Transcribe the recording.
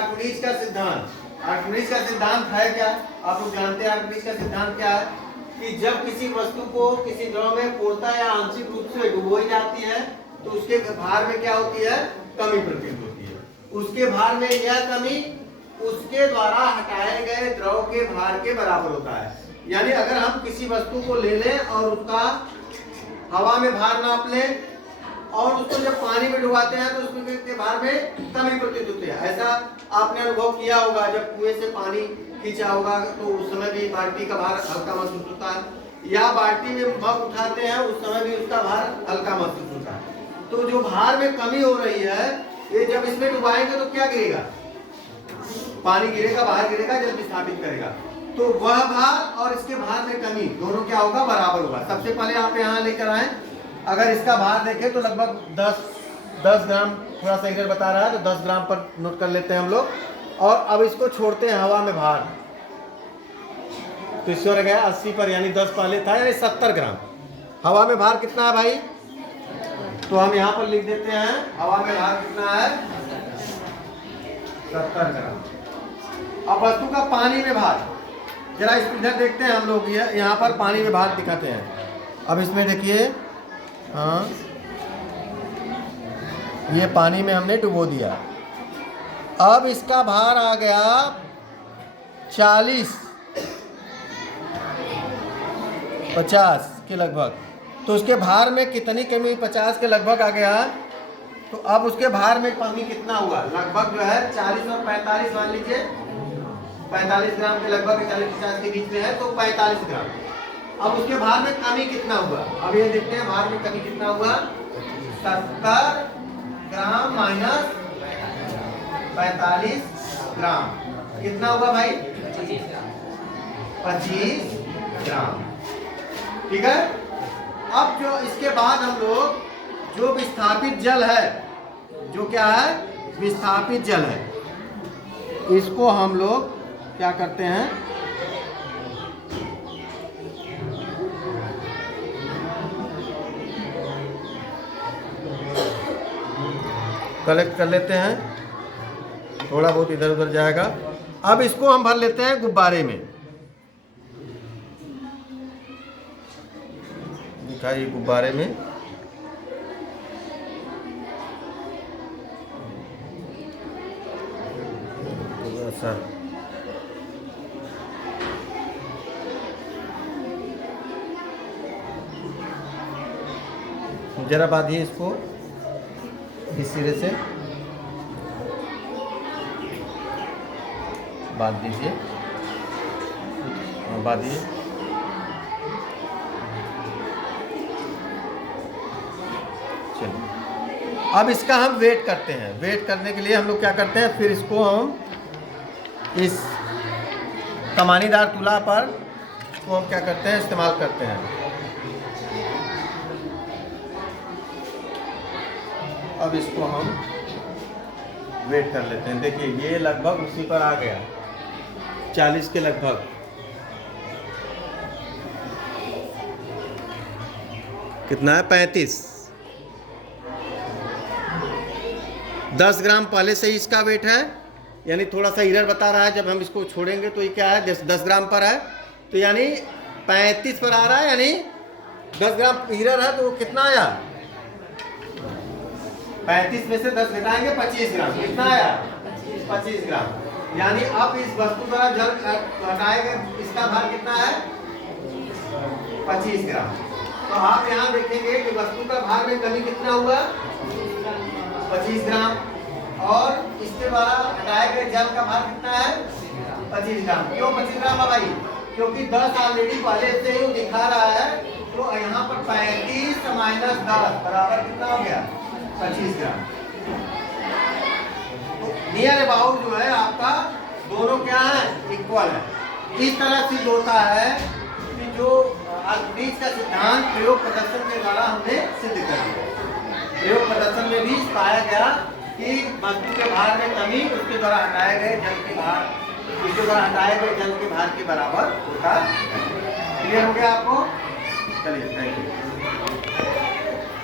Archimedes का सिद्धांत। Archimedes का सिद्धांत है क्या, आप लोग जानते हैं आर्किमिडीज का सिद्धांत क्या है कि जब किसी वस्तु को किसी द्रव में पूर्णतः या आंशिक रूप से डुबोई जाती है तो उसके भार में क्या होती है, कमी प्रतीत होती है। उसके भार में यह कमी उसके द्वारा हटाए गए द्रव के भार के बराबर होता है। यानी अगर हम किसी वस्तु को ले लें और उसका हवा में भार नाप लें और उसको जब पानी में डुबाते हैं तो उसके भार में कमी प्रतीत होती है। ऐसा आपने अनुभव किया होगा, जब कुएं से पानी खींचा होगा तो उस समय भी बाल्टी का भार हल्का महसूस होता है, या बाल्टी में मग उठाते हैं उस समय भी उसका भार हल्का महसूस होता है। तो जो भार में कमी हो रही है, ये जब इसमें डुबाएंगे तो क्या गिरेगा, पानी गिरेगा, बाहर गिरेगा, जल विस्थापित करेगा। तो वह भार और इसके भार में कमी दोनों क्या होगा, बराबर होगा। सबसे पहले आप यहाँ लेकर आए, अगर इसका भार देखें तो लगभग 10 ग्राम, थोड़ा सा इधर बता रहा है तो 10 ग्राम पर नोट कर लेते हैं हम लोग। और अब इसको छोड़ते हैं हवा में भार, तो इसमें गया 80 पर, यानी 10 पहले था, यानी 70 ग्राम। हवा में भार कितना है भाई, तो हम यहाँ पर लिख देते हैं हवा में भार कितना है, 70 ग्राम। अब वस्तु का पानी में भार, जरा इधर देखते हैं हम लोग, यहाँ पर पानी में भार दिखाते हैं। अब इसमें देखिए, हाँ ये पानी में हमने डुबो दिया। अब इसका भार आ गया 50 के लगभग। तो उसके भार में कितनी कमी, 50 के लगभग आ गया। तो अब उसके भार में कमी कितना हुआ, लगभग जो है 40 और 45 मान लीजिए, 45 ग्राम के लगभग, 40-50 के बीच में है, तो 45 ग्राम। अब उसके भार में कमी कितना हुआ, अब ये देखते हैं भार में कमी कितना हुआ, 70 ग्राम माइनस 45 ग्राम, कितना हुआ भाई, 25 ग्राम। ठीक है। अब जो इसके बाद हम लोग जो विस्थापित जल है, जो क्या है, विस्थापित जल है, इसको हम लोग क्या करते हैं, कलेक्ट कर लेते हैं, थोड़ा बहुत इधर उधर जाएगा। अब इसको हम भर लेते हैं गुब्बारे में, दिखाइए गुब्बारे में। सर जरा बांधिए इसको इस सिरे से, बांध दीजिए, बांधिए। चलिए, अब इसका हम वेट करते हैं। वेट करने के लिए हम लोग क्या करते हैं, फिर इसको हम इस कमानीदार तुला पर इसको हम क्या करते हैं, इस्तेमाल करते हैं। अब इसको हम वेट कर लेते हैं। देखिए ये लगभग उसी पर आ गया, 40 के लगभग। कितना है, 35। 10 ग्राम पहले से ही इसका वेट है, यानी थोड़ा सा इधर बता रहा है। जब हम इसको छोड़ेंगे तो ये क्या है, 10 ग्राम पर है, तो यानी 35 पर आ रहा है, यानी 10 ग्राम इधर है, तो कितना आया, 35 में से 10 घटाएंगे, 25 ग्राम। कितना आया, 25 ग्राम। यानी अब इस वस्तु द्वारा जल हटाए गए इसका भार कितना है, 25 ग्राम। तो आप यहाँ देखेंगे कि वस्तु का भार में कमी कितना हुआ, 25 ग्राम, और इसके द्वारा हटाए गए जल का भार कितना है, 25 ग्राम। क्यों 25 ग्राम है भाई, क्योंकि 10 ऑलरेडी पहले से ही दिखा रहा है, तो यहाँ पर 35 माइनस 10 बराबर कितना हो गया, 25 ग्राम। तो नियर अबाउट जो है आपका दोनों क्या है, इक्वल है। इस तरह सिद्ध होता है कि जो आर्किमिडीज का सिद्धांत प्रयोग प्रदर्शन के द्वारा हमने सिद्ध कर दिया। प्रयोग प्रदर्शन में भी पाया गया कि वस्तु के भार में कमी उसके द्वारा हटाए गए जल के भार, उसके द्वारा हटाए गए जल के भार के बराबर होता है। क्लियर हो गया आपको, चलिए थैंक यू।